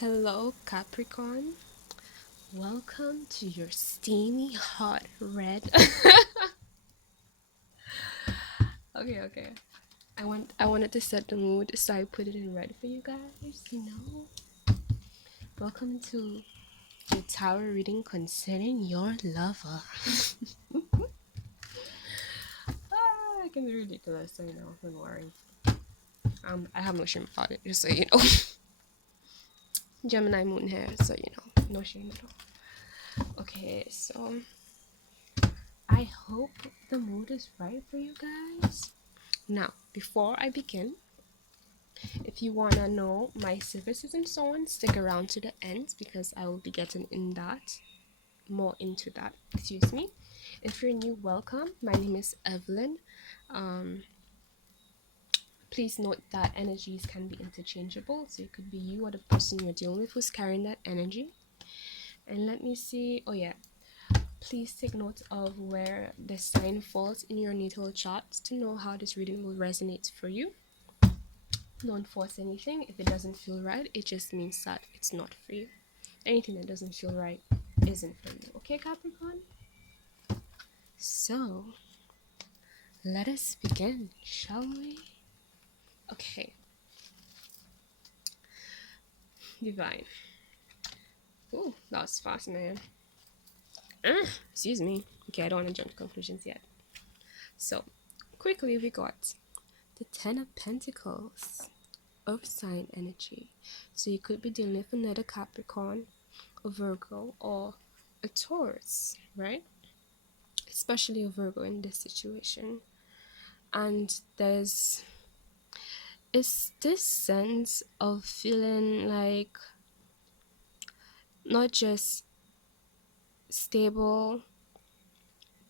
Hello, Capricorn. Welcome to your steamy hot red. Okay. I wanted to set the mood, so I put it in red for you guys. Welcome to the tarot reading concerning your lover. It can be ridiculous, so don't worry. I have no shame about it, just so you know. Gemini moon here, so no shame at all. Okay, so I hope the mood is right for you guys. Now, before I begin, if you want to know my services and so on, stick around to the end because I will be getting more into that. Excuse me. If you're new, welcome. My name is Evelyn. Um, please note that energies can be interchangeable, so it could be you or the person you're dealing with who's carrying that energy. And let me see. Oh yeah. Please take note of where the sign falls in your natal chart to know how this reading will resonate for you. Don't force anything. If it doesn't feel right, it just means that it's not for you. Anything that doesn't feel right isn't for you. Okay, Capricorn? So, let us begin, shall we? Okay. Divine. Ooh, that was fast, man. Excuse me. Okay, I don't want to jump to conclusions yet. So, quickly, we got the Ten of Pentacles, Earth sign energy. So, you could be dealing with another Capricorn, a Virgo, or a Taurus, right? Especially a Virgo in this situation. And it's this sense of feeling like not just stable,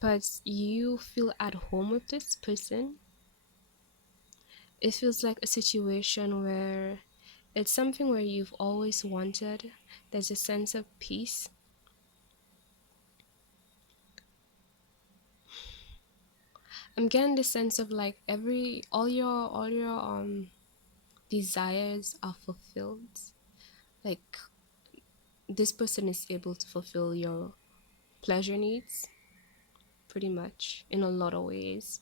but you feel at home with this person. It feels like a situation where it's something where you've always wanted. There's a sense of peace. I'm getting the sense of like all your desires are fulfilled. Like this person is able to fulfill your pleasure needs pretty much in a lot of ways.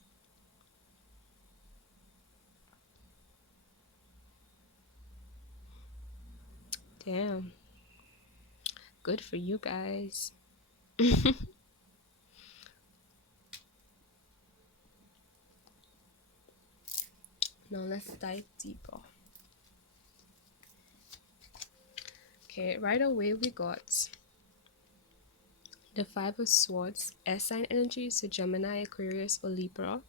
Damn, good for you guys. Now let's dive deeper. Okay, right away we got the Five of Swords, air sign energy, so Gemini, Aquarius, or Libra.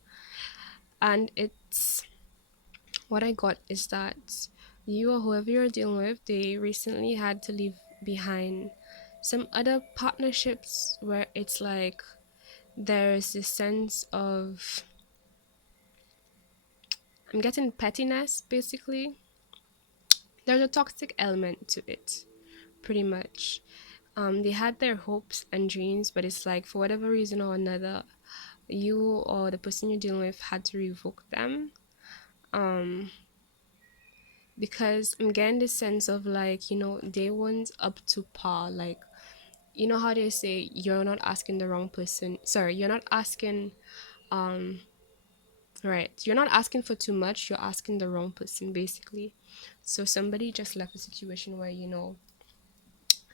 And it's what I got is that you or whoever you're dealing with, they recently had to leave behind some other partnerships where it's like there's this sense of, I'm getting pettiness basically. There's a toxic element to it, pretty much. They had their hopes and dreams, but it's like for whatever reason or another, you or the person you're dealing with had to revoke them. Because I'm getting this sense of like, they weren't up to par. Like, you know how they say you're not asking the wrong person. Sorry, you're not asking, um, right. You're not asking for too much, you're asking the wrong person, basically. So somebody just left a situation where,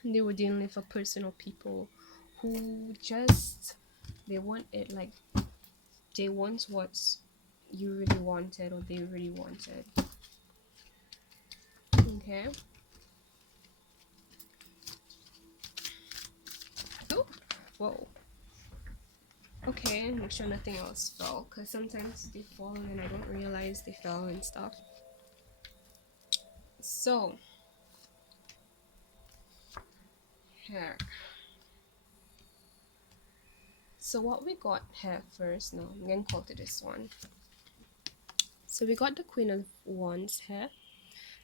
they were dealing with a person or people who just, they want it like, they want what you really wanted or they really wanted. Okay. Oh, whoa. Okay, make sure nothing else fell, because sometimes they fall and I don't realize they fell and stuff. So, here. So what we got here first, no, I'm getting called to this one. So we got the Queen of Wands here.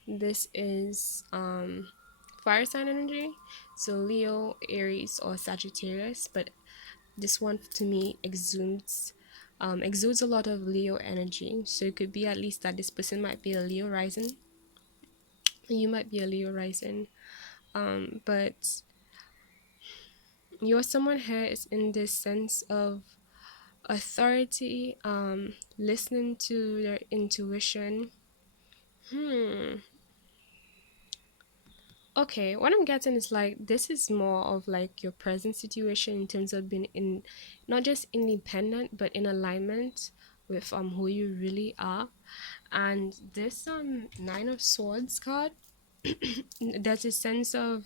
This is fire sign energy, so Leo, Aries, or Sagittarius, but this one to me exudes a lot of Leo energy. So it could be at least that this person might be a Leo rising, You might be a Leo rising, but you're someone here is in this sense of authority, listening to their intuition. Hmm. Okay, what I'm getting is like this is more of like your present situation in terms of being in, not just independent but in alignment with who you really are. And this Nine of Swords card, there's a sense of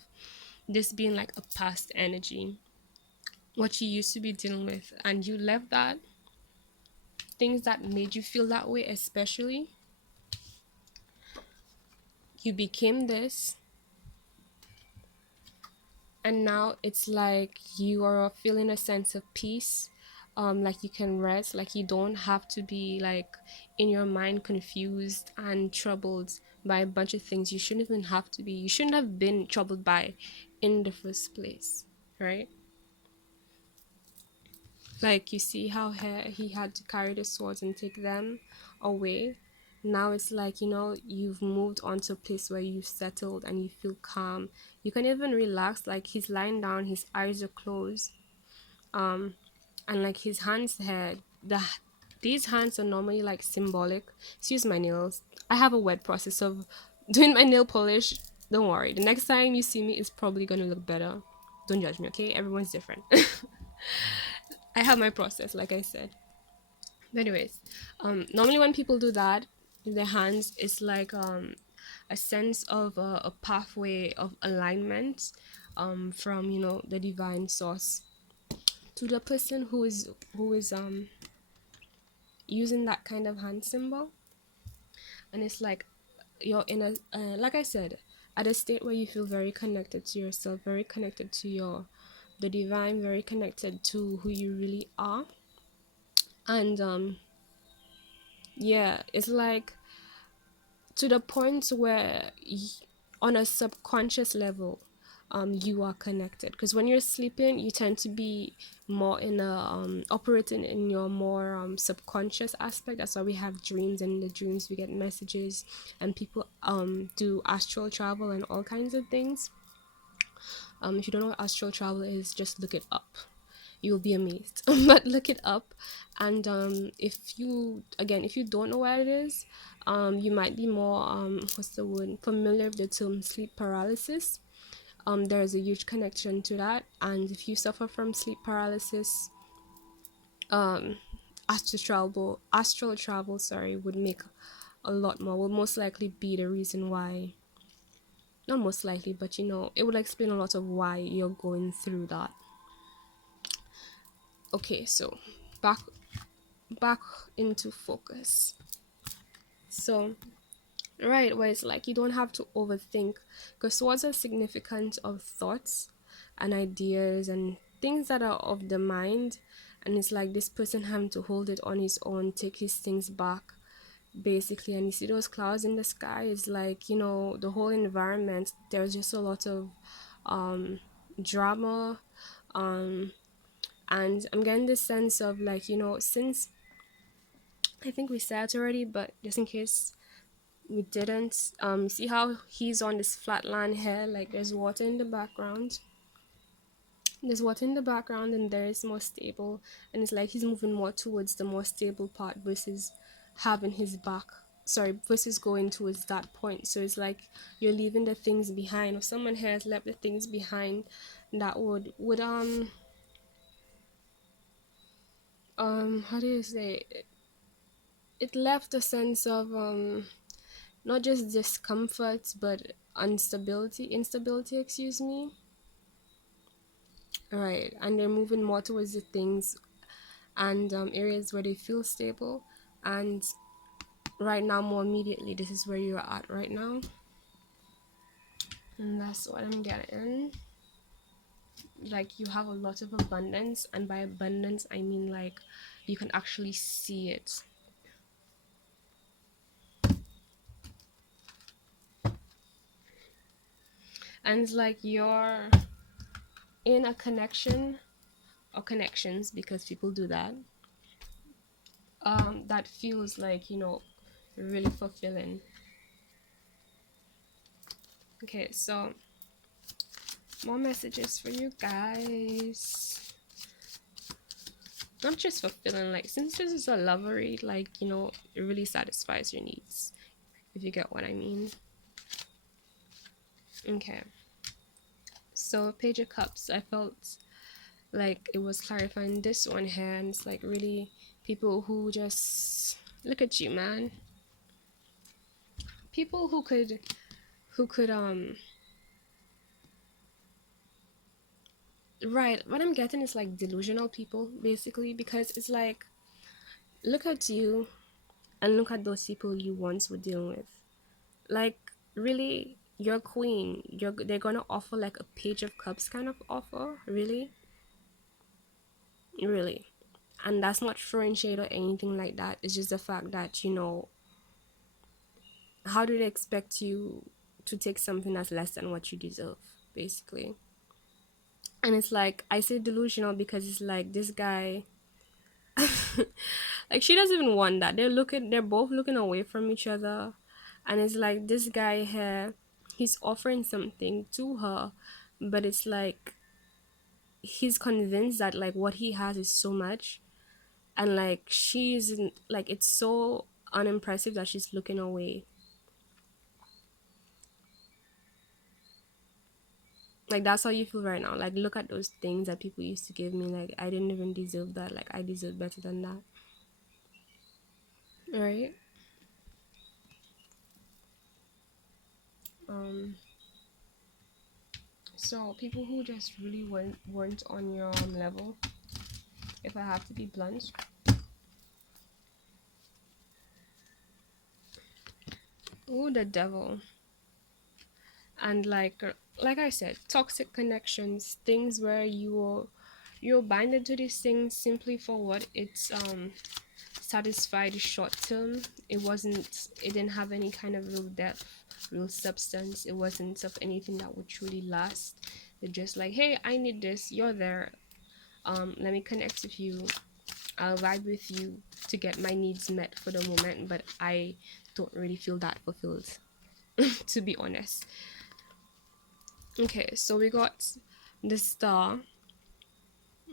this being like a past energy, what you used to be dealing with, and you left that, things that made you feel that way, especially you became this, and now it's like you are feeling a sense of peace, like you can rest, like you don't have to be like in your mind confused and troubled by a bunch of things you shouldn't even have to be, you shouldn't have been troubled by in the first place, right? Like you see how he had to carry the swords and take them away. Now it's like, you've moved on to a place where you've settled and you feel calm. You can even relax, like he's lying down, his eyes are closed. And like his hands here, these hands are normally like symbolic. Excuse my nails. I have a wet process of doing my nail polish. Don't worry. The next time you see me, it's probably gonna look better. Don't judge me, okay? Everyone's different. I have my process, like I said. But anyways, normally when people do that in their hands, it's like a sense of a pathway of alignment, from the divine source to the person who is using that kind of hand symbol. And it's like you're in a like I said, at a state where you feel very connected to yourself, very connected to the divine, very connected to who you really are. And yeah, it's like to the point where on a subconscious level, you are connected, because when you're sleeping you tend to be more in a operating in your more subconscious aspect. That's why we have dreams, and in the dreams we get messages, and people do astral travel and all kinds of things. If you don't know what astral travel is, just look it up, you'll be amazed. But look it up. And if you don't know what it is, you might be more what's the word, familiar with the term sleep paralysis. There is a huge connection to that, and if you suffer from sleep paralysis, um astral travel, sorry, would make a lot more, will most likely be the reason why. Not most likely, but it would explain a lot of why you're going through that. Okay, so back into focus. So, right, where it's like you don't have to overthink, because swords are significant of thoughts and ideas and things that are of the mind. And it's like this person having to hold it on his own, take his things back, basically. And you see those clouds in the sky, it's like, the whole environment, there's just a lot of drama. And I'm getting this sense of like, since I think we said it already, but just in case we didn't, see how he's on this flat land here, like there's water in the background and there is more stable, and it's like he's moving more towards the more stable part versus having his back, sorry, versus going towards that point. So it's like you're leaving the things behind, or someone has left the things behind that would how do you say it left a sense of not just discomfort but instability, excuse me. Right, and they're moving more towards the things and areas where they feel stable. And right now, more immediately, this is where you're at right now, and that's what I'm getting. Like you have a lot of abundance, and by abundance I mean like you can actually see it. And it's like you're in a connection or connections, because people do that, that feels like really fulfilling. Okay, so more messages for you guys. Not just fulfilling, like, since this is a love read, like, you know, it really satisfies your needs, if you get what I mean. Okay, so Page of Cups, I felt like it was clarifying this one here, and it's like really people who just look at you, man. People who could right, what I'm getting is like delusional people, basically, because it's like, look at you and look at those people you once were dealing with. Like, really, you're queen. They're gonna offer like a Page of Cups kind of offer, really, really, and that's not throwing shade or anything like that. It's just the fact that, you know, how do they expect you to take something that's less than what you deserve, basically? And it's like, I say delusional because it's like this guy, like, she doesn't even want that. They're both looking away from each other, and it's like this guy here, he's offering something to her, but it's like he's convinced that like what he has is so much, and like she's like, it's so unimpressive that she's looking away. Like, that's how you feel right now. Like, look at those things that people used to give me. Like, I didn't even deserve that. Like, I deserve better than that. All right. Um. So people who just really weren't on your level, if I have to be blunt. Oh, the devil. And like I said, toxic connections, things where you're binded to these things simply for what it's satisfied short term. It didn't have any kind of real depth, real substance. It wasn't of anything that would truly last. They're just like, hey, I need this, you're there, let me connect with you, I'll vibe with you to get my needs met for the moment, but I don't really feel that fulfilled, to be honest. Okay, so we got the Star.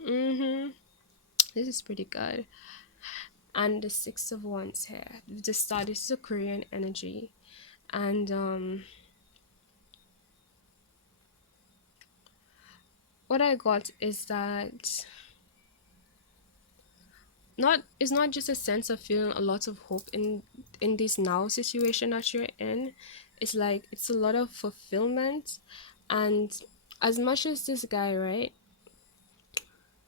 This is pretty good. And the Six of Wands here. The Star, this is a Korean energy. And what I got is that it's not just a sense of feeling a lot of hope in this now situation that you're in. It's like it's a lot of fulfillment. And as much as this guy, right,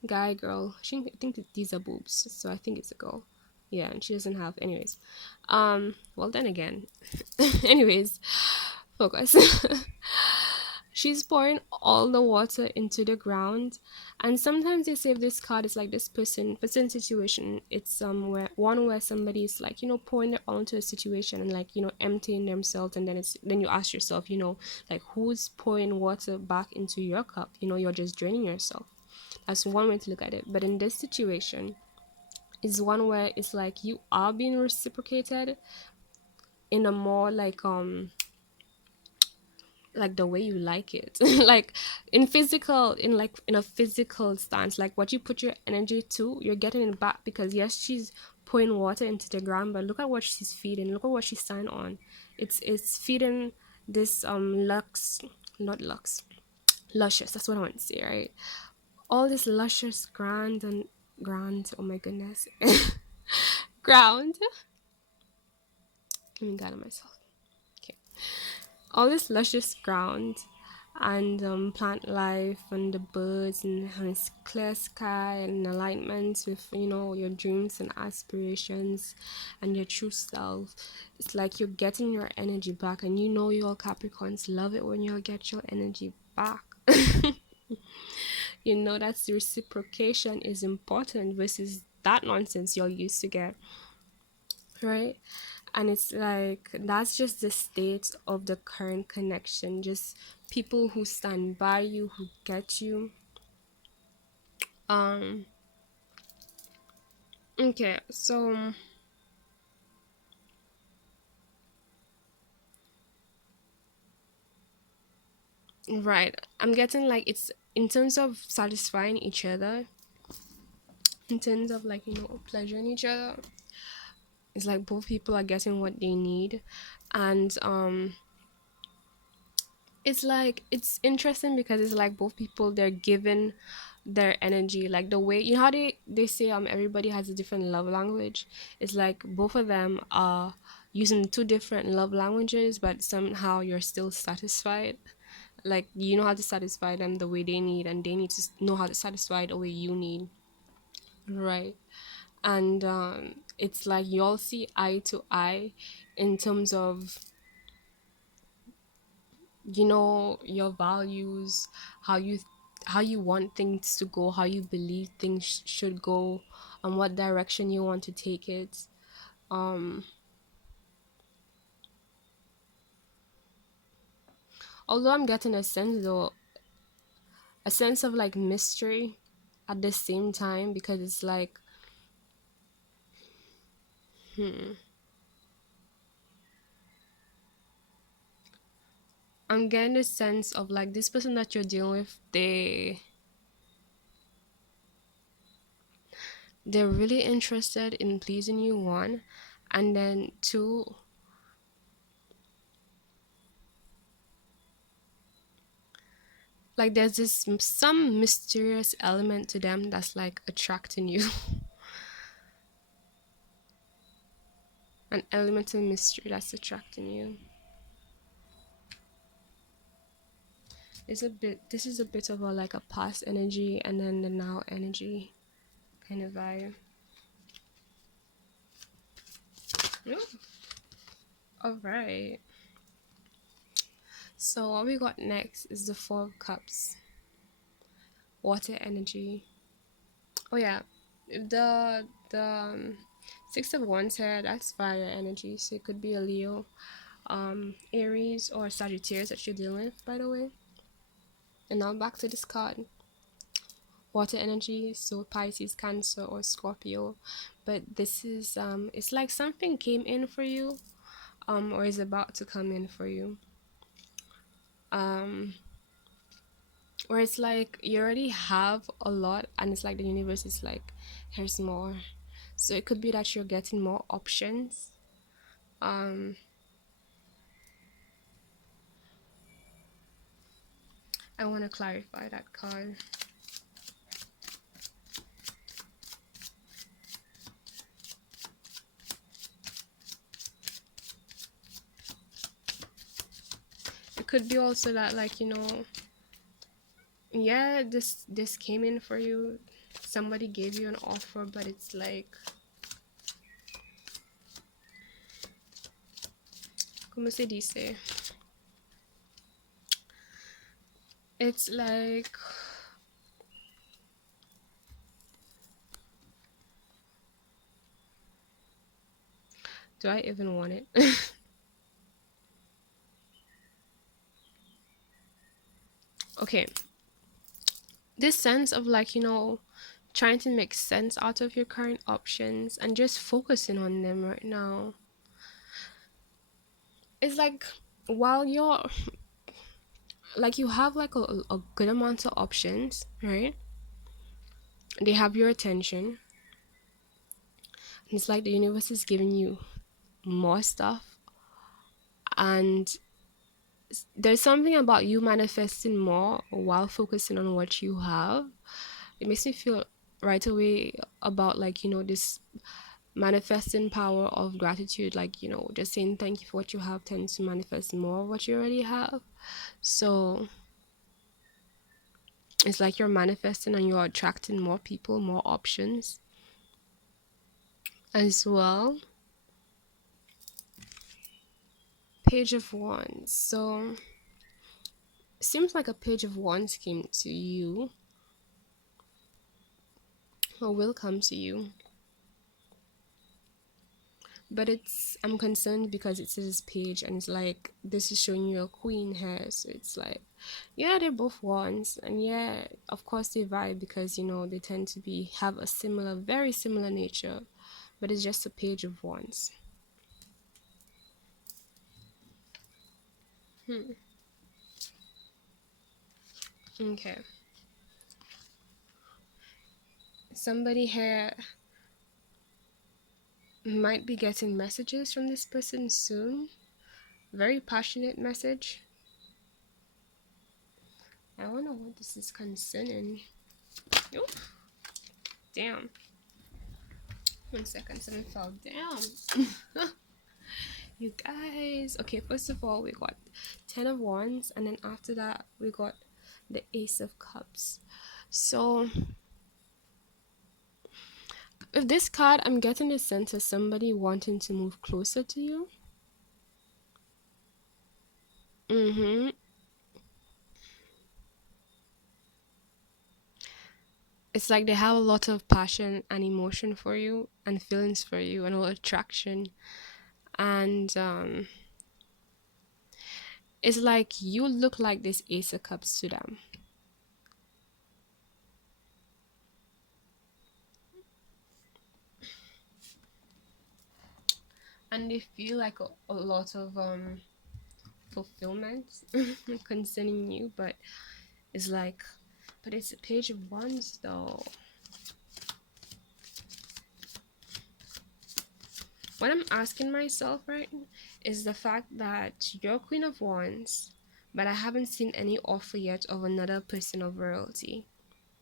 guy, girl, I think that these are boobs, so I think it's a girl. Yeah, and she doesn't have, anyways. Well, then again, anyways, focus. She's pouring all the water into the ground, and sometimes they say if this card is like this person situation, it's somewhere one where somebody is like, you know, pouring their all into a situation and like, you know, emptying themselves, and then you ask yourself, you know, like, who's pouring water back into your cup? You know, you're just draining yourself. That's one way to look at it. But in this situation, is one where it's like you are being reciprocated in a more like the way you like it. Like in a physical stance, like what you put your energy to, you're getting it back, because yes, she's pouring water into the ground, but look at what she's feeding, look at what she's standing on. It's feeding this not lux luscious, that's what I want to say, right? All this luscious grand, oh my goodness. Ground. Let me gather myself. Okay. All this luscious ground and plant life and the birds and this clear sky and alignment with, you know, your dreams and aspirations and your true self. It's like you're getting your energy back, and you know your Capricorns love it when you get your energy back. You know that reciprocation is important versus that nonsense you're used to get, right? And it's like that's just the state of the current connection, just people who stand by you, who get you. um okay, so Right. I'm getting like it's in terms of satisfying each other, in terms of like, pleasuring each other. It's like both people are getting what they need. And it's like it's interesting because it's like both people, they're given their energy, like the way, how they say everybody has a different love language. It's like both of them are using two different love languages, but somehow you're still satisfied. Like you know how to satisfy them the way they need, and they need to know how to satisfy the way you need. Right. And it's like you all see eye to eye in terms of your values, how you how you want things to go, how you believe things should go, and what direction you want to take it. um Although I'm getting a sense, though, a sense of like mystery at the same time, because it's like, I'm getting a sense of like this person that you're dealing with, they're really interested in pleasing you, one, and then two, like there's this some mysterious element to them that's like attracting you. An element of mystery that's attracting you. This is a bit of a like a past energy and then the now energy kind of vibe. Ooh, all right. So what we got next is the Four of Cups, water energy. Oh yeah, the Six of Wands here, that's fire energy. So it could be a Leo, Aries or Sagittarius that you're dealing with, by the way. And now back to this card, water energy, so Pisces, Cancer or Scorpio. But this is it's like something came in for you, or is about to come in for you. um or it's like you already have a lot, and it's like the universe is like, here's more. So it could be that you're getting more options. um I want to clarify that card. It could be also that, like, yeah, this came in for you, somebody gave you an offer, but it's like, como se dice, it's like, do I even want it? Okay, this sense of like, trying to make sense out of your current options and just focusing on them right now. It's like, while you're like, you have like a good amount of options, right? They have your attention, and it's like the universe is giving you more stuff. And there's something about you manifesting more while focusing on what you have. It makes me feel right away about, like, this manifesting power of gratitude. Like, just saying thank you for what you have tends to manifest more of what you already have. So it's like you're manifesting and you're attracting more people, more options as well. Page of Wands. So seems like a Page of Wands came to you, or will come to you. But I'm concerned because it's this page, and it's like this is showing you a queen here. So it's like, yeah, they're both wands, and yeah, of course they vibe because they tend to be have a similar, very similar nature. But it's just a Page of Wands. Okay. Somebody here might be getting messages from this person soon. Very passionate message. I wonder what this is concerning. Oh, damn. 1 second, something fell down. You guys. Okay, first of all, we got Ten of Wands, and then after that, we got the Ace of Cups. So, with this card, I'm getting a sense of somebody wanting to move closer to you. Mm-hmm. It's like they have a lot of passion and emotion for you, and feelings for you, and a lot of attraction. And it's like you look like this Ace of Cups to them. And they feel like a lot of fulfillment concerning you, but it's like, but it's a Page of Wands though. What I'm asking myself right now is the fact that you're Queen of Wands, but I haven't seen any offer yet of another person of royalty,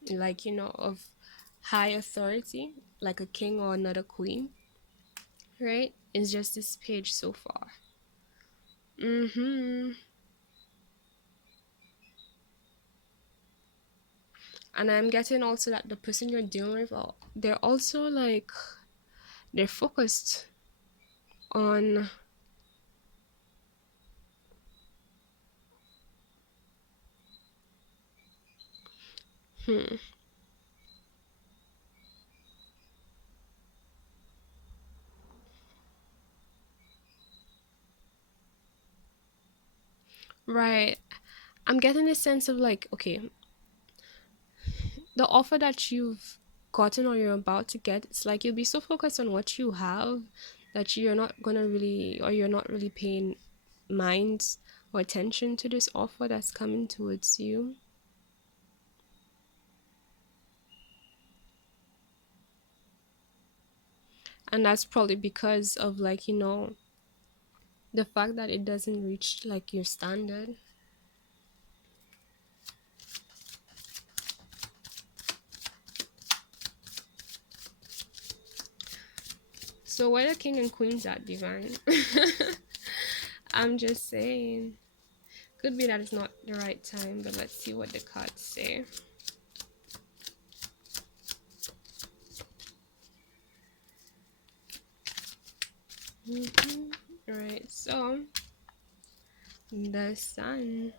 like, of high authority, like a king or another queen, right? It's just this page so far. Mm-hmm. And I'm getting also that the person you're dealing with, they're also like, they're focused on, hmm, right. I'm getting a sense of like, okay, the offer that you've gotten or you're about to get, it's like you'll be so focused on what you have that you're not gonna really, or you're not really paying mind or attention to this offer that's coming towards you. And that's probably because of like, the fact that it doesn't reach like your standard. So where the king and queens at, divine? I'm just saying. Could be that it's not the right time, but let's see what the cards say. Alright, so the sun,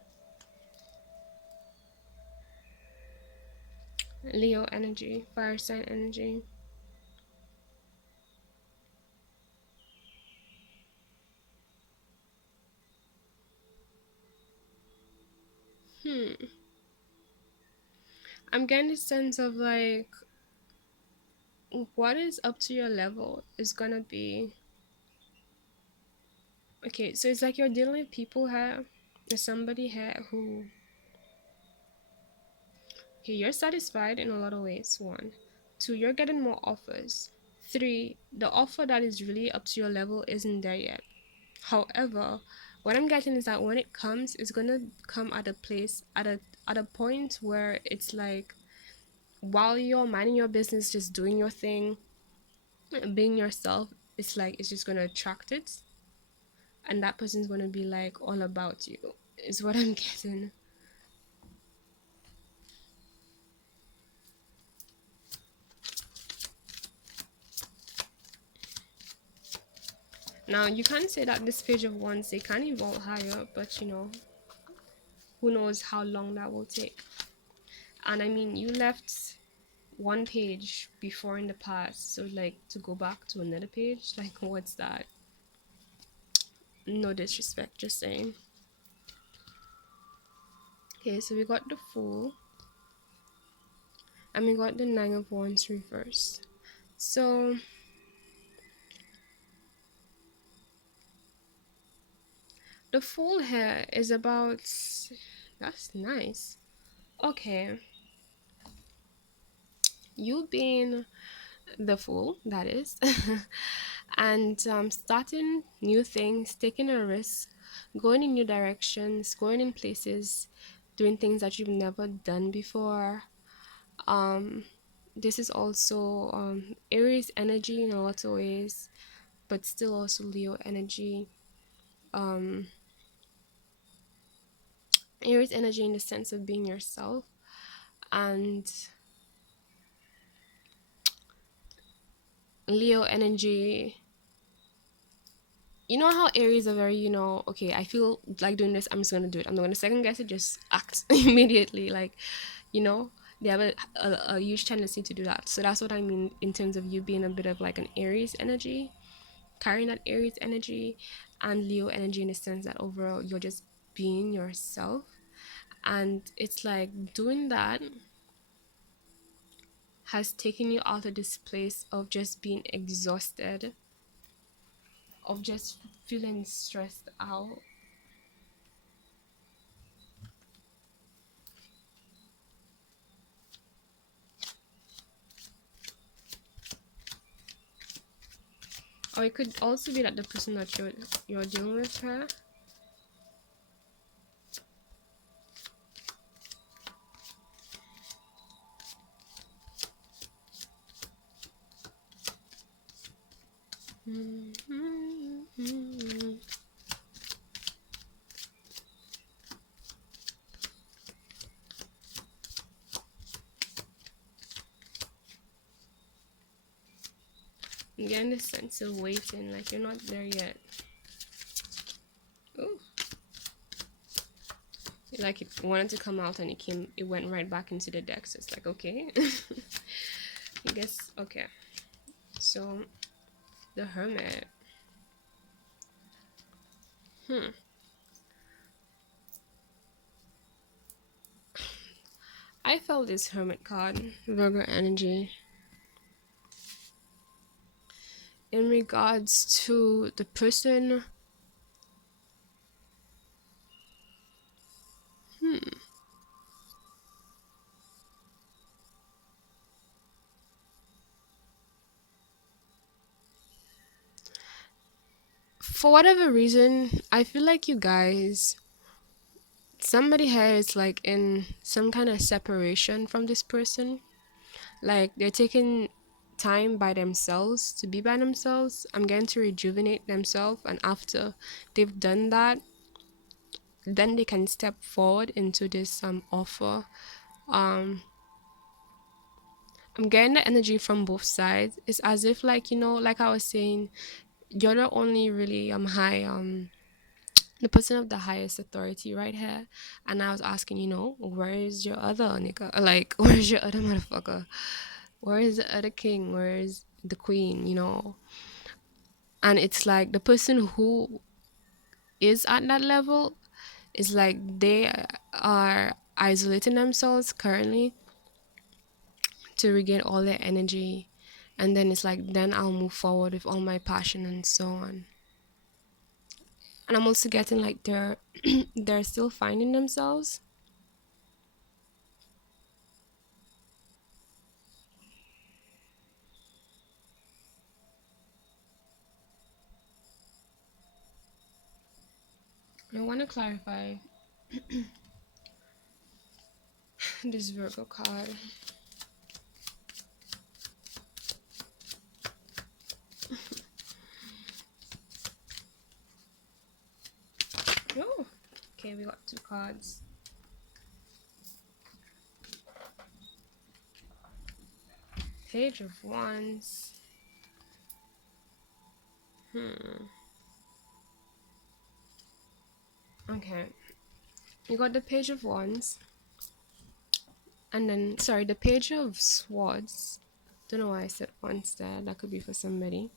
Leo energy, fire sign energy. I'm getting a sense of like what is up to your level is gonna be okay. So it's like you're dealing with people here. There's somebody here who, okay, you're satisfied in a lot of ways. One, two, you're getting more offers. Three, the offer that is really up to your level isn't there yet. However, what I'm getting is that when it comes, it's gonna come at a place at a point where it's like while you're minding your business, just doing your thing, being yourself, it's like it's just gonna attract it, and that person's gonna be like all about you. Is what I'm getting. Now you can say that this Page of Wands they can evolve higher, but who knows how long that will take. And I mean, you left one page before in the past, so like to go back to another page, like what's that? No disrespect, just saying. Okay, so we got the Fool, and we got the Nine of Wands reversed. So the Fool here is about, that's nice. Okay, you being the fool, that is, and starting new things, taking a risk, going in new directions, going in places, doing things that you've never done before. Um, this is also Aries energy in a lot of ways, but still also Leo energy. Um, Aries energy in the sense of being yourself, and Leo energy. You know how Aries are very, okay, I feel like doing this, I'm just gonna do it. I'm not gonna second guess it, just act immediately. Like, you know, they have a huge tendency to do that. So that's what I mean in terms of you being a bit of like an Aries energy, carrying that Aries energy, and Leo energy in the sense that overall you're just being yourself. And it's like doing that has taken you out of this place of just being exhausted, of just feeling stressed out. Or it could also be that the person that you're dealing with her. I'm getting this sense of waiting, like you're not there yet. Ooh. Like it wanted to come out and it went right back into the deck. So it's like, okay. I guess, okay. So, the Hermit. I felt this Hermit card, Virgo energy, in regards to the person. For whatever reason, I feel like you guys, somebody here is like in some kind of separation from this person. Like they're taking time by themselves to be by themselves. I'm getting to rejuvenate themselves, and after they've done that, then they can step forward into this offer. Um, I'm getting the energy from both sides. It's as if like like I was saying, you're the only really high the person of the highest authority right here, and I was asking, where is your other nigga? Like, where's your other motherfucker? Where is the other king? Where is the queen? And it's like the person who is at that level is like they are isolating themselves currently to regain all their energy, and then it's like then I'll move forward with all my passion and so on. And I'm also getting like they're they're still finding themselves. I want to clarify this Virgo card. Oh, okay, we got two cards. Page of Wands. Okay, you got the Page of Wands, and then sorry, the Page of Swords. Don't know why I said Wands there. That could be for somebody.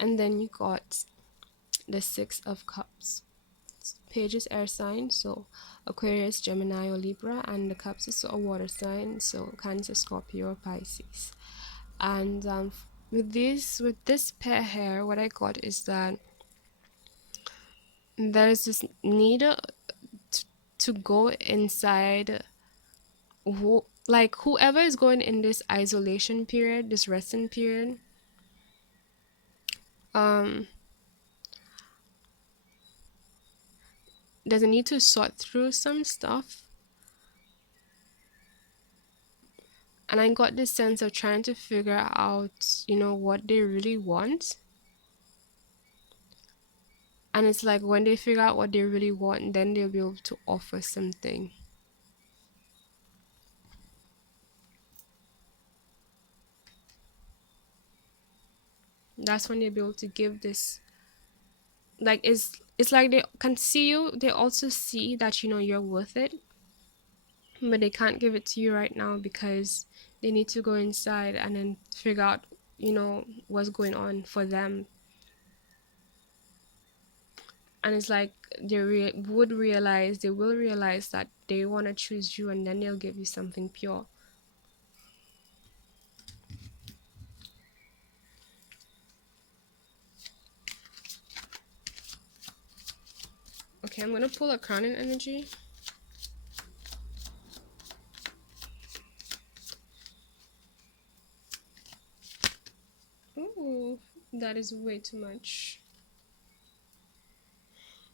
And then you got the Six of Cups. Page is air sign, so Aquarius, Gemini, or Libra, and the Cups is a water sign, so Cancer, Scorpio, or Pisces. And with this pair here, what I got is that there's this need to go inside whoever is going in this isolation period, this resting period, um doesn't need to sort through some stuff. And I got this sense of trying to figure out, what they really want. And it's like when they figure out what they really want, then they'll be able to offer something. That's when they'll be able to give this. Like it's like they can see you, they also see that you're worth it, but they can't give it to you right now because they need to go inside and then figure out, what's going on for them. And it's like they will realize that they want to choose you, and then they'll give you something pure. Okay, I'm gonna pull a crowning energy. Ooh, that is way too much.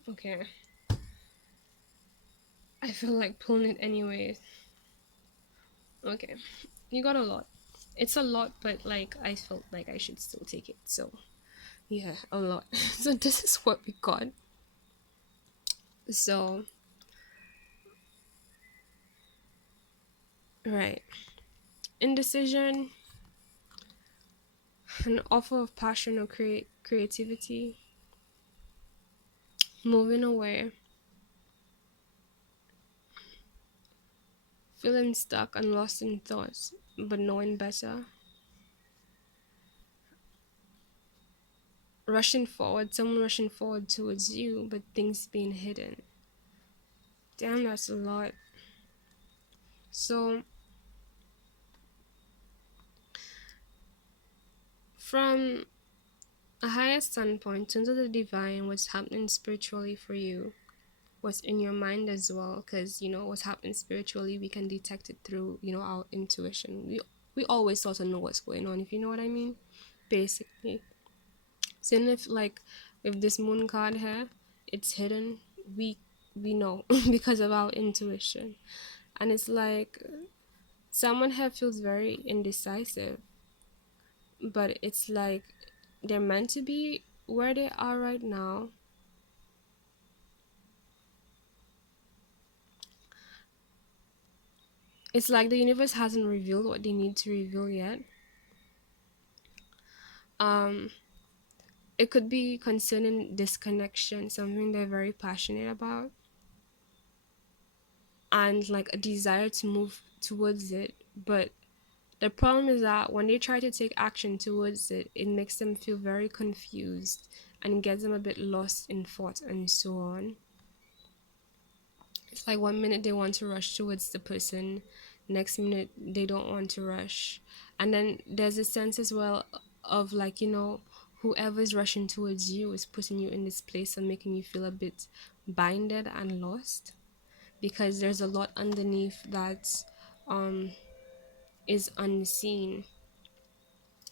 Okay, I feel like pulling it anyways. Okay, you got a lot. It's a lot, but like I felt like I should still take it. So yeah, a lot. So this is what we got. So right, indecision, an offer of passion or creativity, moving away, feeling stuck and lost in thoughts, but knowing better, someone rushing forward towards you, but things being hidden. Damn, that's a lot. So, from a higher standpoint, in terms of the divine, what's happening spiritually for you, what's in your mind as well, because what's happening spiritually, we can detect it through our intuition. We always sort of know what's going on, if you know what I mean, basically. So if this moon card here, it's hidden, we we know because of our intuition. And it's like someone here feels very indecisive, but it's like they're meant to be where they are right now. It's like the universe hasn't revealed what they need to reveal yet. um it could be concerning disconnection, something they're very passionate about, and like a desire to move towards it. But the problem is that when they try to take action towards it, it makes them feel very confused and gets them a bit lost in thought and so on. It's like one minute they want to rush towards the person, next minute they don't want to rush. And then there's a sense as well of like, whoever's rushing towards you is putting you in this place and making you feel a bit binded and lost, because there's a lot underneath that um is unseen.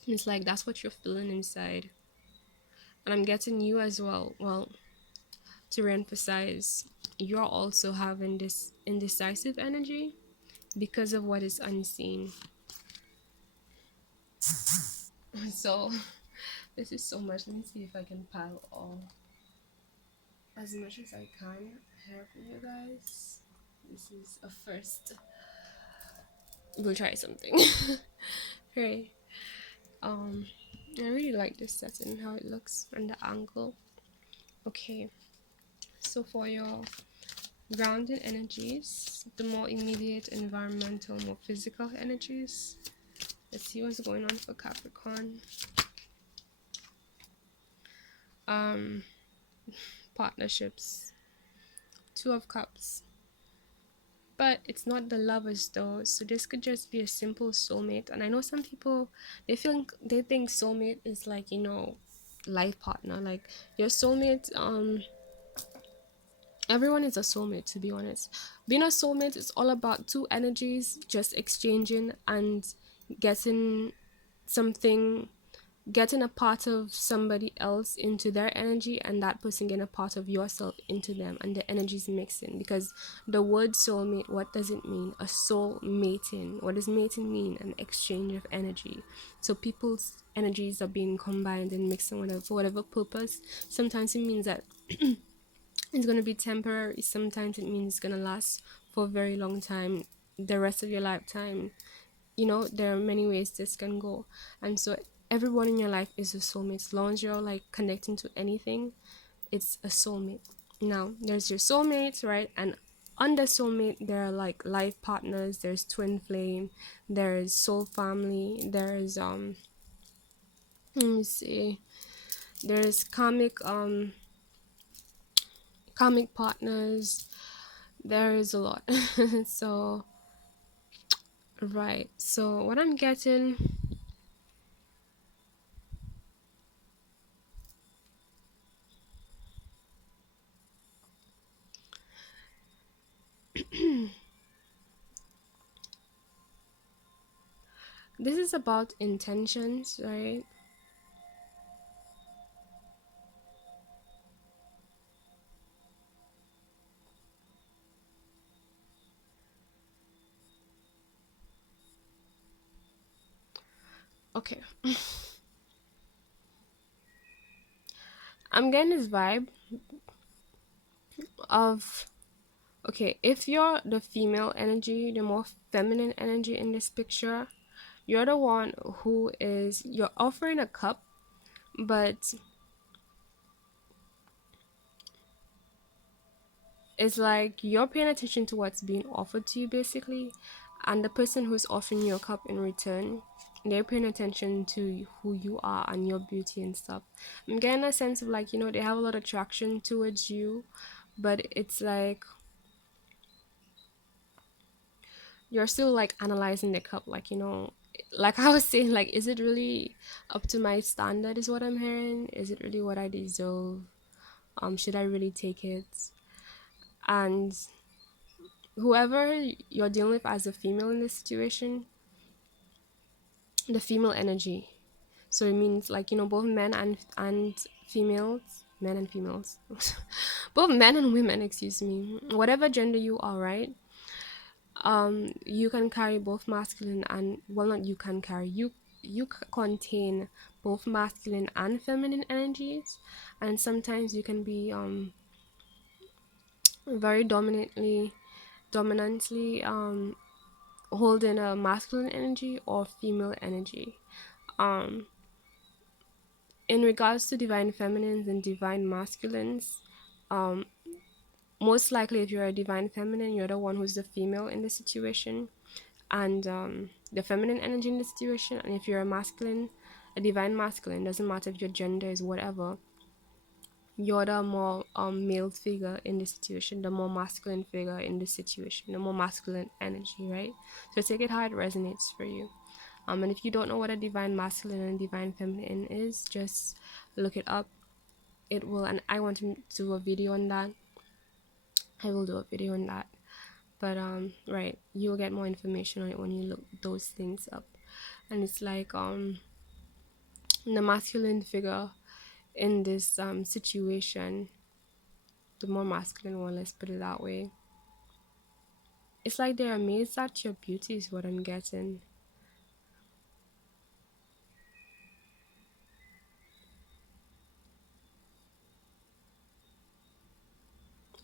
It's like that's what you're feeling inside. And I'm getting you as well. Well, to reemphasize, you're also having this indecisive energy because of what is unseen. So this is so much. Let me see if I can pile all as much as I can here for you guys. This is a first. We'll try something. Right. Um, I really like this setting, how it looks and the angle. Okay. So for your grounded energies, the more immediate environmental, more physical energies. Let's see what's going on for Capricorn. Um, Partnerships, Two of Cups, but it's not the lovers though. So this could just be a simple soulmate. And I know some people, they think soulmate is like life partner, like your soulmate. Everyone is a soulmate, to be honest. Being a soulmate is all about two energies just exchanging and getting something, getting a part of somebody else into their energy, and that person getting a part of yourself into them, and the energies mixing. Because the word soulmate, what does it mean? A soul mating. What does mating mean? An exchange of energy. So people's energies are being combined and mixing whatever, for whatever purpose. Sometimes it means that it's going to be temporary, sometimes it means it's going to last for a very long time, the rest of your lifetime. There are many ways this can go. And so everyone in your life is a soulmate. As long as you're like connecting to anything, it's a soulmate. Now there's your soulmates, right? And under soulmate there are like life partners, there's twin flame, there's soul family, there's let me see, there's karmic partners. There is a lot. So right, so what I'm getting, this is about intentions, right? Okay, I'm getting this vibe of, okay, if you're the female energy, the more feminine energy in this picture, you're the one who is, you're offering a cup, but it's like you're paying attention to what's being offered to you basically, and the person who's offering you a cup in return, they're paying attention to who you are and your beauty and stuff. I'm getting a sense of like, they have a lot of attraction towards you, but it's like you're still like analyzing the cup, like, like I was saying, like, is it really up to my standard, is what I'm hearing? Is it really what I deserve? Should I really take it? And whoever you're dealing with as a female in this situation, the female energy, so it means like, both men and females, men and females, both men and women, excuse me, whatever gender you are, right? You can carry both masculine and, well, not you can carry, you contain both masculine and feminine energies. And sometimes you can be very dominantly holding a masculine energy or female energy. um in regards to divine feminines and divine masculines, um most likely if you're a divine feminine, you're the one who's the female in the situation, and the feminine energy in the situation. And if you're a masculine, a divine masculine, doesn't matter if your gender is whatever, you're the more male figure in the situation, the more masculine figure in the situation, the more masculine energy, right? So take it how it resonates for you. And if you don't know what a divine masculine and divine feminine is, just look it up. It will, and I want to do a video on that. I will do a video on that. But right, you'll get more information on it when you look those things up. And it's like the masculine figure in this situation, the more masculine one, let's put it that way. It's like they're amazed at your beauty is what I'm getting.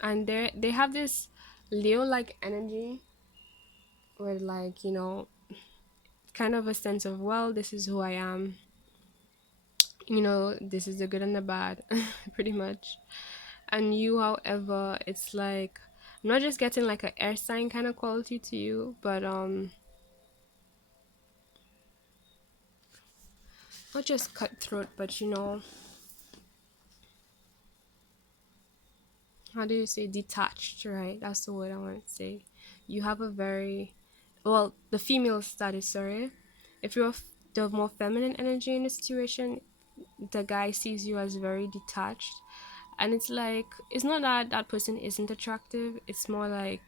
And they have this Leo like energy, with like, kind of a sense of, well, this is who I am, this is the good and the bad, pretty much. And you, however, it's like, I'm not just getting like a air sign kind of quality to you, but not just cutthroat, but how do you say, detached, right? That's the word I want to say. You have a very, well, the female status, sorry, if you're the more feminine energy in the situation, the guy sees you as very detached, And it's like, it's not that that person isn't attractive, it's more like,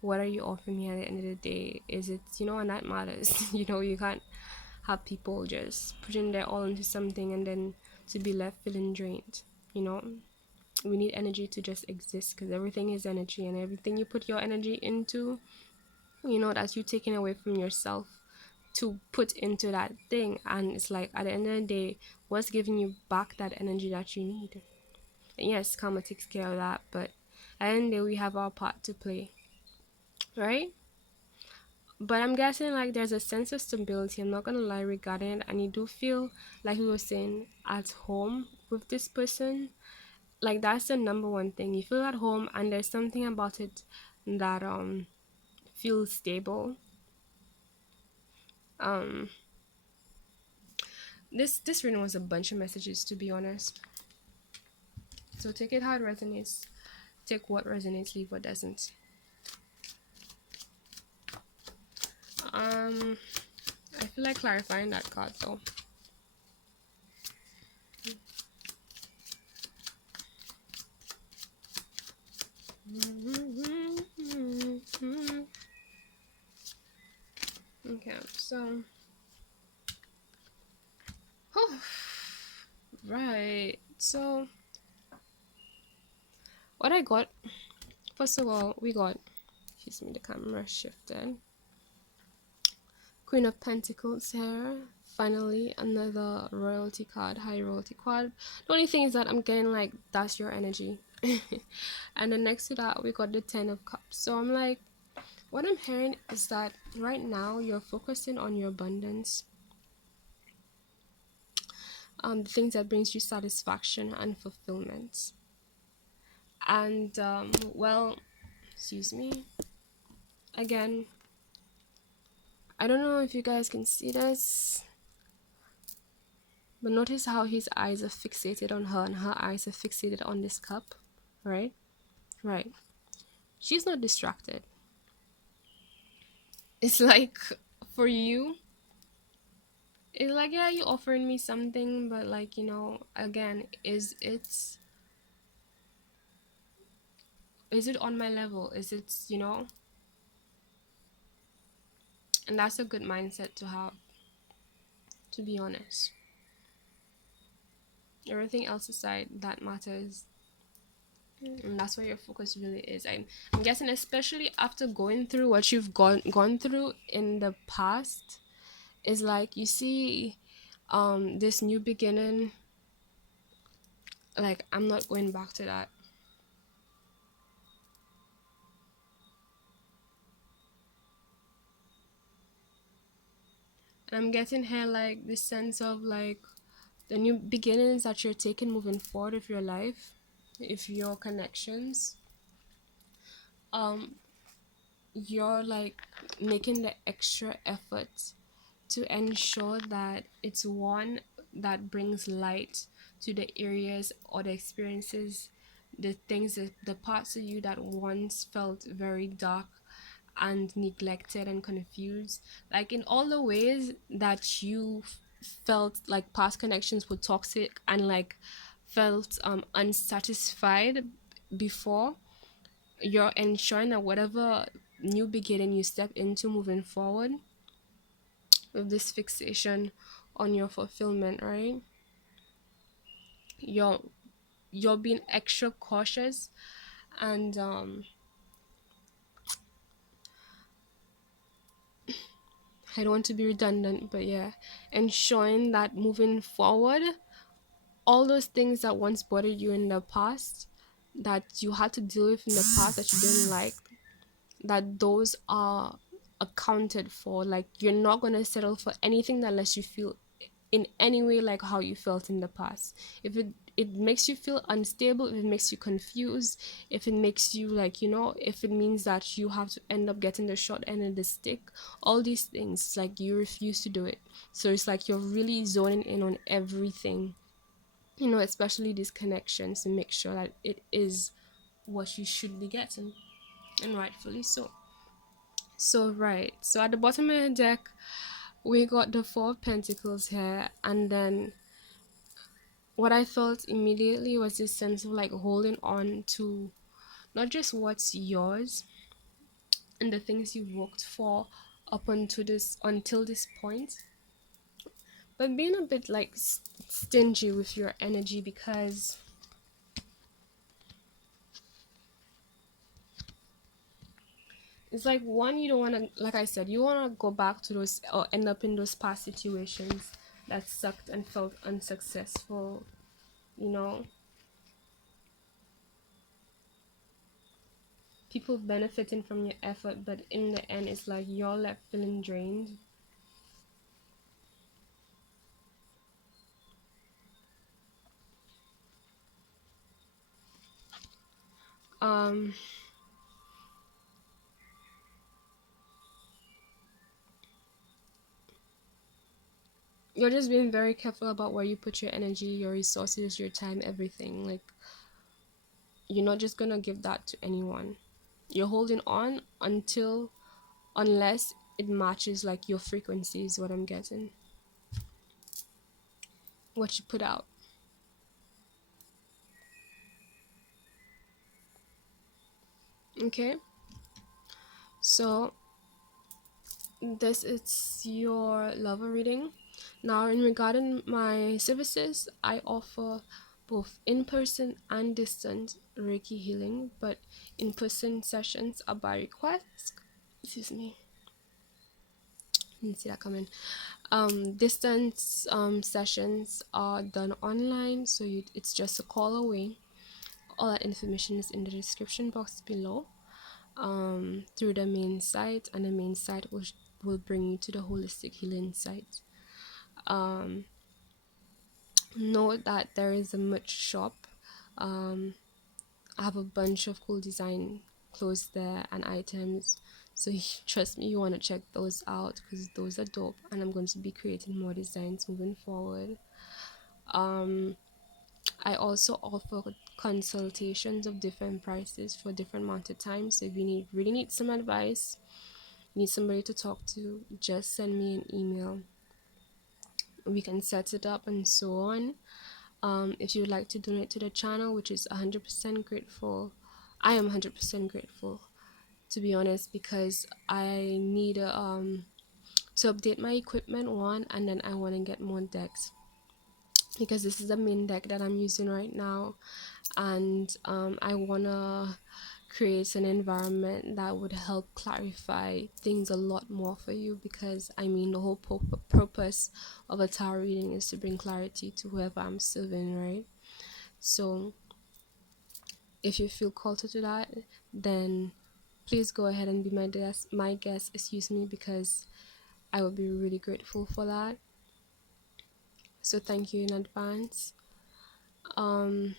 what are you offering me at the end of the day? Is it, and that matters. You can't have people just putting their all into something and then to be left feeling drained. you know we need energy to just exist, because everything is energy, and everything you put your energy into, that's you taking away from yourself to put into that thing. And it's like, at the end of the day, what's giving you back that energy that you need? And yes, karma takes care of that, but at the end of the day, we have our part to play, right? But I'm guessing like there's a sense of stability, I'm not gonna lie, regarding it. And you do feel, like we were saying, at home with this person. Like, that's the number one thing. You feel at home, and there's something about it that feels stable. um this reading was a bunch of messages, to be honest. So take it how it resonates. Take what resonates, leave what doesn't. um I feel like clarifying that card though. Okay, so right, so what I got, first of all, we got, excuse me, the camera shifted, Queen of Pentacles here. Finally, another royalty card, high royalty card. The only thing is that I'm getting like, that's your energy. And then next to that, we got the Ten of Cups. So I'm like, what I'm hearing is that right now you're focusing on your abundance, the things that brings you satisfaction and fulfillment. And well, excuse me, again, I don't know if you guys can see this, but notice how his eyes are fixated on her and her eyes are fixated on this cup, right? Right. She's not distracted. It's like, for you, it's like, yeah, you offering me something, but like, again, is it on my level? Is it, and that's a good mindset to have, to be honest. Everything else aside, that matters. And that's where your focus really is. I'm guessing, especially after going through what you've gone through in the past, is like, you see this new beginning, like, I'm not going back to that. And I'm getting here like this sense of like the new beginnings that you're taking moving forward with your life, if your connections, um you're like making the extra effort to ensure that it's one that brings light to the areas or the experiences, the things, that the parts of you that once felt very dark and neglected and confused, like in all the ways that you felt like past connections were toxic and like felt unsatisfied before. You're ensuring that whatever new beginning you step into moving forward, with this fixation on your fulfillment, right? You're you're being extra cautious, and I don't want to be redundant, but yeah, ensuring that moving forward, all those things that once bothered you in the past, that you had to deal with in the past, that you didn't like, that those are accounted for. Like, you're not going to settle for anything unless you feel in any way like how you felt in the past. If it makes you feel unstable, if it makes you confused, if it makes you like, if it means that you have to end up getting the short end of the stick, all these things, like, you refuse to do it. So it's like you're really zoning in on everything, especially these connections, to make sure that it is what you should be getting, and rightfully so. So right, so at the bottom of the deck, we got the Four of Pentacles here, and then what I felt immediately was this sense of like holding on to not just what's yours and the things you've worked for up until this point, but being a bit like stingy with your energy, because it's like, one, you don't want to, like I said, you want to go back to those or end up in those past situations that sucked and felt unsuccessful, you know. People benefiting from your effort, but in the end it's like you're left feeling drained. um you're just being very careful about where you put your energy, your resources, your time, everything. Like, you're not just gonna give that to anyone. You're holding on until, unless it matches like your frequency, is what I'm getting, what you put out. Okay, so this is your lover reading. Now, in regarding my services, I offer both in-person and distant Reiki healing, but in-person sessions are by request. Excuse me, didn't see that coming. Distance sessions are done online, so it's just a call away. All that information is in the description box below, through the main site, and the main site will bring you to the holistic healing site. um Note that there is a merch shop. I have a bunch of cool design clothes there and items, so trust me, you want to check those out because those are dope, and I'm going to be creating more designs moving forward. um I also offer consultations of different prices for different amount of time, so if you really need some advice, need somebody to talk to, just send me an email. We can set it up and so on. If you would like to donate to the channel, which is 100% grateful, I am 100% grateful, to be honest, because I need to update my equipment, one, and then I want to get more decks, because this is the main deck that I'm using right now, and I want to create an environment that would help clarify things a lot more for you, because I mean, the whole purpose of a tarot reading is to bring clarity to whoever I'm serving, right? So if you feel called to do that, then please go ahead and be my guest, excuse me, because I would be really grateful for that. So thank you in advance. um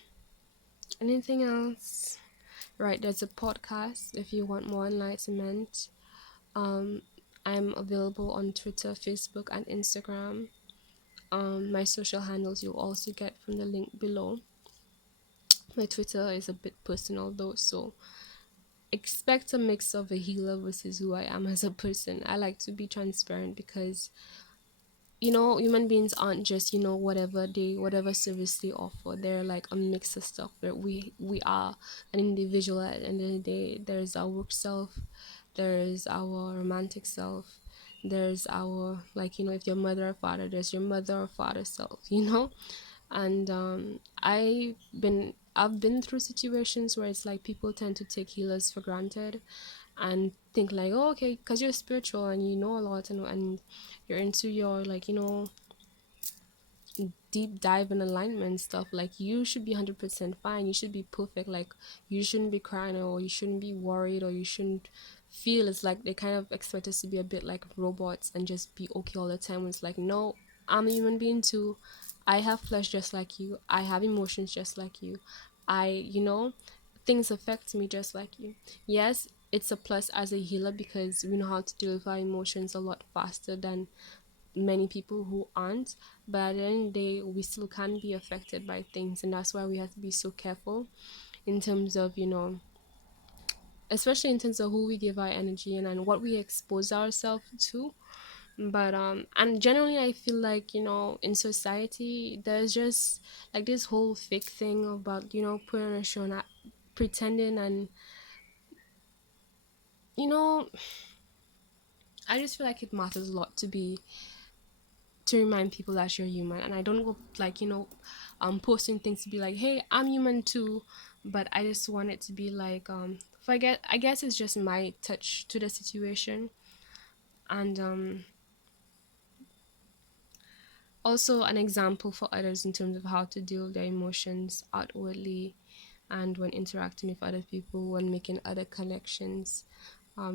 Anything else? Right, there's a podcast if you want more enlightenment. um I'm available on Twitter, Facebook, and Instagram. My social handles you'll also get from the link below. My Twitter is a bit personal though, so expect a mix of a healer versus who I am as a person. I like to be transparent because, human beings aren't just, whatever service they offer. They're like a mix of stuff. But we are an individual at the end of the day. There's our work self, there's our romantic self, there's our, like, if you're mother or father, there's your mother or father self, and I've been through situations where it's like people tend to take healers for granted and think like, oh, okay, because you're spiritual and you know a lot, and you're into your, like, deep dive and alignment stuff, like you should be 100% fine, you should be perfect, like you shouldn't be crying, or you shouldn't be worried, or you shouldn't feel. It's like they kind of expect us to be a bit like robots and just be okay all the time. It's like, no, I'm a human being too. I have flesh just like you, I have emotions just like you, things affect me just like you. Yes, it's a plus as a healer because we know how to deal with our emotions a lot faster than many people who aren't, but at the end of the day we still can be affected by things, and that's why we have to be so careful in terms of, especially in terms of who we give our energy and what we expose ourselves to. But and generally I feel like, in society there's just like this whole fake thing about, putting on a show and pretending, and you know I just feel like it matters a lot to remind people that you're human. And I don't go like, posting things to be like, hey, I'm human too. But I just want it to be like, I guess it's just my touch to the situation. And also an example for others in terms of how to deal with their emotions outwardly, and when interacting with other people, when making other connections.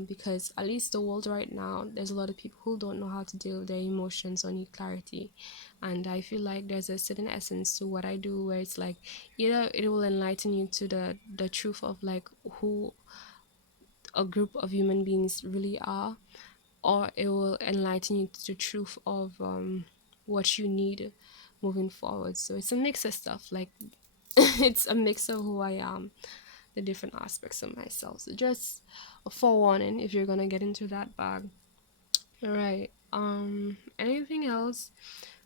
Because at least the world right now, there's a lot of people who don't know how to deal with their emotions or need clarity. And I feel like there's a certain essence to what I do, where it's like either it will enlighten you to the truth of like who a group of human beings really are, or it will enlighten you to the truth of what you need moving forward. So it's a mix of stuff. Like it's a mix of who I am, the different aspects of myself. So just a forewarning if you're gonna get into that bag. All right. Anything else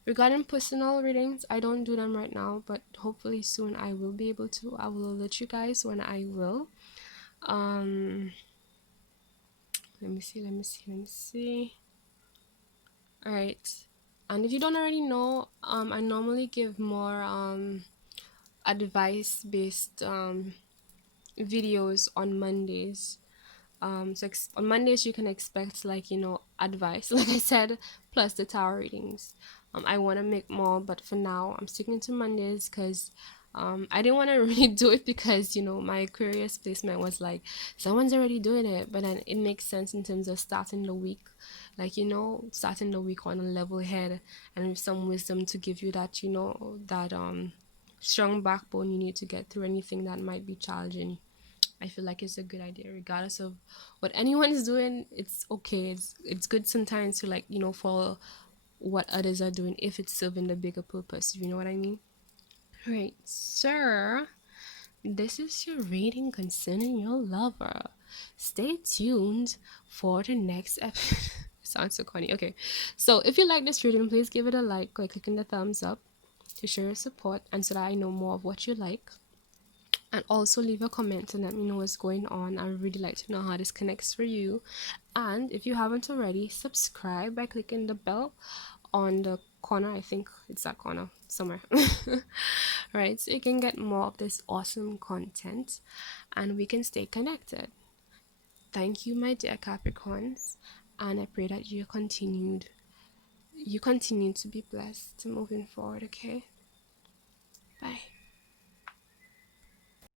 regarding personal readings? I don't do them right now, but hopefully soon I will be able to. I will let you guys when I will. Um, let me see. Let me see. Let me see. All right. And if you don't already know, I normally give more advice based videos on Mondays. So on Mondays you can expect like, advice, like I said, plus the tarot readings. I want to make more, but for now I'm sticking to Mondays because I didn't want to really do it because, my Aquarius placement was like someone's already doing it, but then it makes sense in terms of starting the week, like, starting the week on a level head and with some wisdom to give you that, that strong backbone you need to get through anything that might be challenging. I feel like it's a good idea, regardless of what anyone is doing. It's okay. It's good sometimes to, like, follow what others are doing if it's serving the bigger purpose. You know what I mean? Right, sir. This is your reading concerning your lover. Stay tuned for the next episode. Sounds so corny. Okay, so if you like this reading, please give it a like by clicking the thumbs up to show your support and so that I know more of what you like. And also leave a comment and let me know what's going on. I would really like to know how this connects for you. And if you haven't already, subscribe by clicking the bell on the corner. I think it's that corner somewhere. Right, so you can get more of this awesome content and we can stay connected. Thank you, my dear Capricorns, and I pray that you continue to be blessed moving forward. Okay, bye.